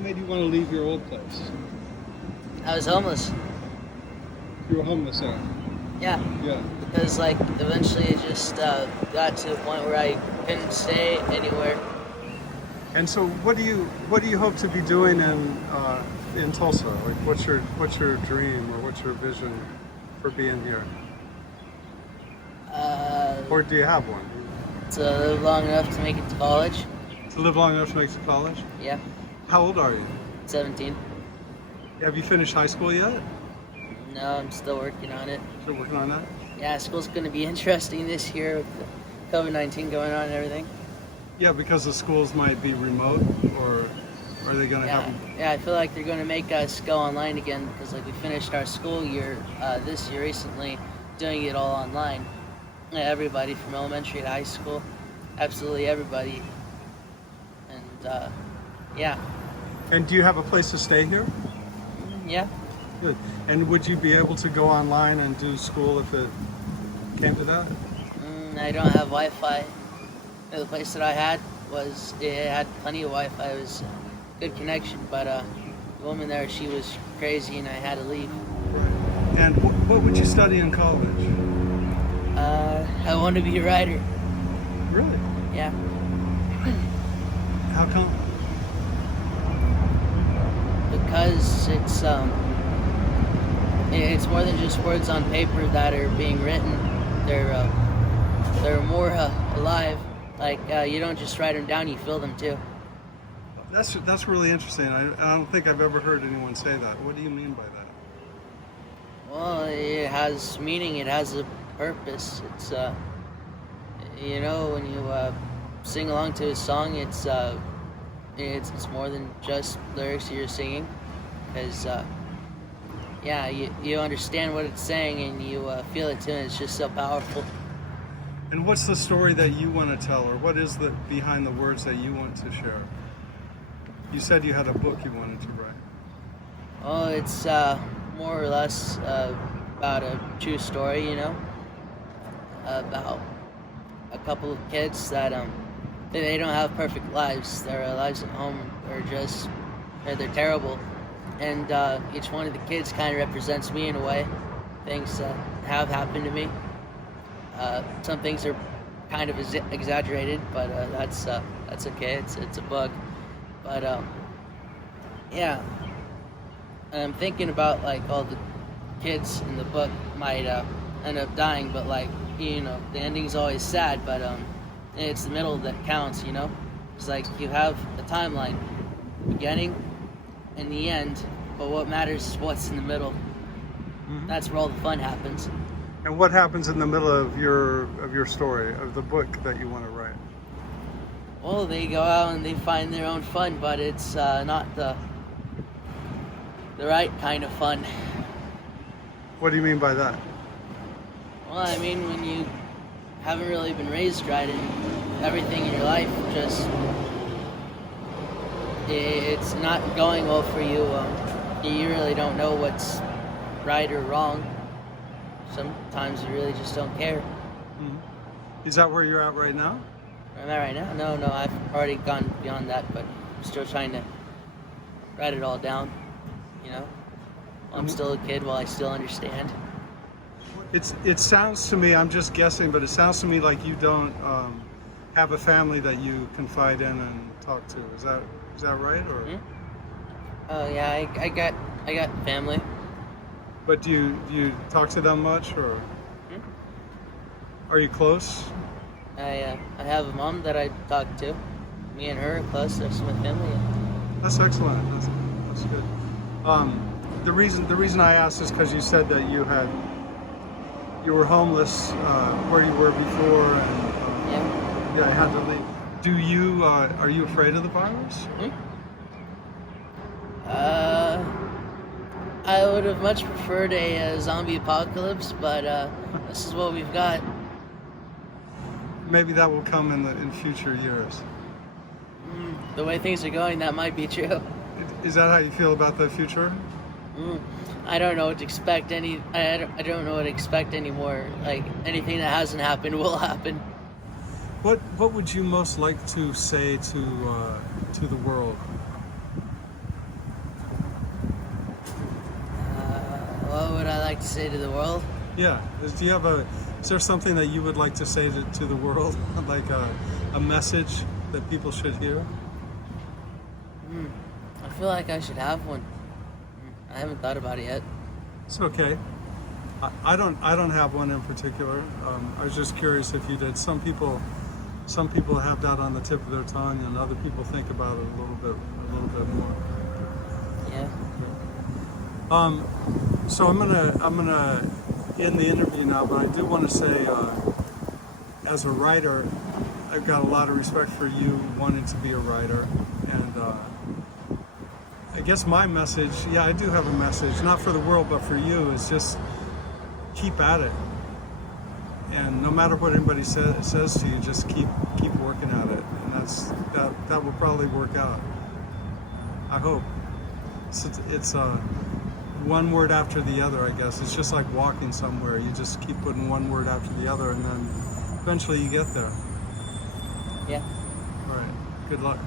made you want to leave your old place? I was homeless. You were homeless there. Yeah. Yeah. Because like eventually it just got to a point where I couldn't stay anywhere. And so, what do you hope to be doing in Tulsa? Like, what's your dream or what's your vision for being here? Or do you have one? To live long enough to make it to college. To live long enough to make it to college? Yeah. How old are you? 17. Have you finished high school yet? No, I'm still working on it. Still working on that? Yeah, school's going to be interesting this year with the COVID-19 going on and everything. Yeah, because the schools might be remote, or are they going to have them? Yeah, I feel like they're going to make us go online again because like we finished our school year this year recently doing it all online. Everybody from elementary to high school, absolutely everybody. And yeah. And do you have a place to stay here? Yeah. Good. And would you be able to go online and do school if it came to that? I don't have Wi-Fi. The place that I had had plenty of Wi-Fi. It was a good connection, but the woman there, she was crazy, and I had to leave. Right. And what would you study in college? I want to be a writer. Really? Yeah. How come? Because it's more than just words on paper that are being written. They're more alive. Like you don't just write them down; you feel them too. That's really interesting. I don't think I've ever heard anyone say that. What do you mean by that? Well, it has meaning. It has a purpose. It's when you sing along to a song, it's more than just lyrics you're singing, because you understand what it's saying and you feel it too, and it's just so powerful. And what's the story that you want to tell, or what is the behind the words that you want to share? You said you had a book you wanted to write. Oh, it's more or less about a true story, about a couple of kids that they don't have perfect lives. Their lives at home are they're terrible, and each one of the kids kind of represents me in a way. Things that have happened to me. Some things are kind of exaggerated, but that's okay. It's a book, but yeah. And I'm thinking about like all the kids in the book might end up dying, but like the ending's always sad, but it's the middle that counts. It's like you have a timeline, beginning and the end, but what matters is what's in the middle. Mm-hmm. That's where all the fun happens. And what happens in the middle of your story, of the book that you want to write? Well, they go out and they find their own fun, but it's not the right kind of fun. What do you mean by that? Well, I mean when you haven't really been raised right and everything in your life it's not going well for you. You really don't know what's right or wrong. Sometimes you really just don't care. Mm-hmm. Is that where you're at right now? Where am I right now? No, I've already gone beyond that, but I'm still trying to write it all down, I'm still a kid while I still understand. It sounds to me, I'm just guessing, but it sounds to me like you don't have a family that you confide in and talk to. Is that right? Or? Mm-hmm. Oh yeah, I got family. But do you talk to them much, or are you close? I have a mom that I talk to. Me and her are close. That's my family. That's excellent. That's good. The reason I asked is because you said that you were homeless where you were before, and you had to leave. Are you afraid of the virus? I would have much preferred a zombie apocalypse, but this is what we've got. Maybe that will come in future years. The way things are going, that might be true. Is that how you feel about the future? I don't know what to expect. I don't know what to expect anymore. Like anything that hasn't happened will happen. What would you most like to say to the world? like to say to the world? Yeah. Is there something that you would like to say to the world, like a message that people should hear? I feel like I should have one. I haven't thought about it yet. It's okay. I don't have one in particular. I was just curious if you did. Some people have that on the tip of their tongue, and other people think about it a little bit more. Yeah. So I'm gonna end the interview now, but I do want to say, as a writer, I've got a lot of respect for you wanting to be a writer, and I guess my message, yeah, I do have a message, not for the world, but for you, is just keep at it. And no matter what anybody says to you, just keep working at it, and that will probably work out. I hope. It's one word after the other, I guess. It's just like walking somewhere. You just keep putting one word after the other, and then eventually you get there. Yeah. All right. Good luck.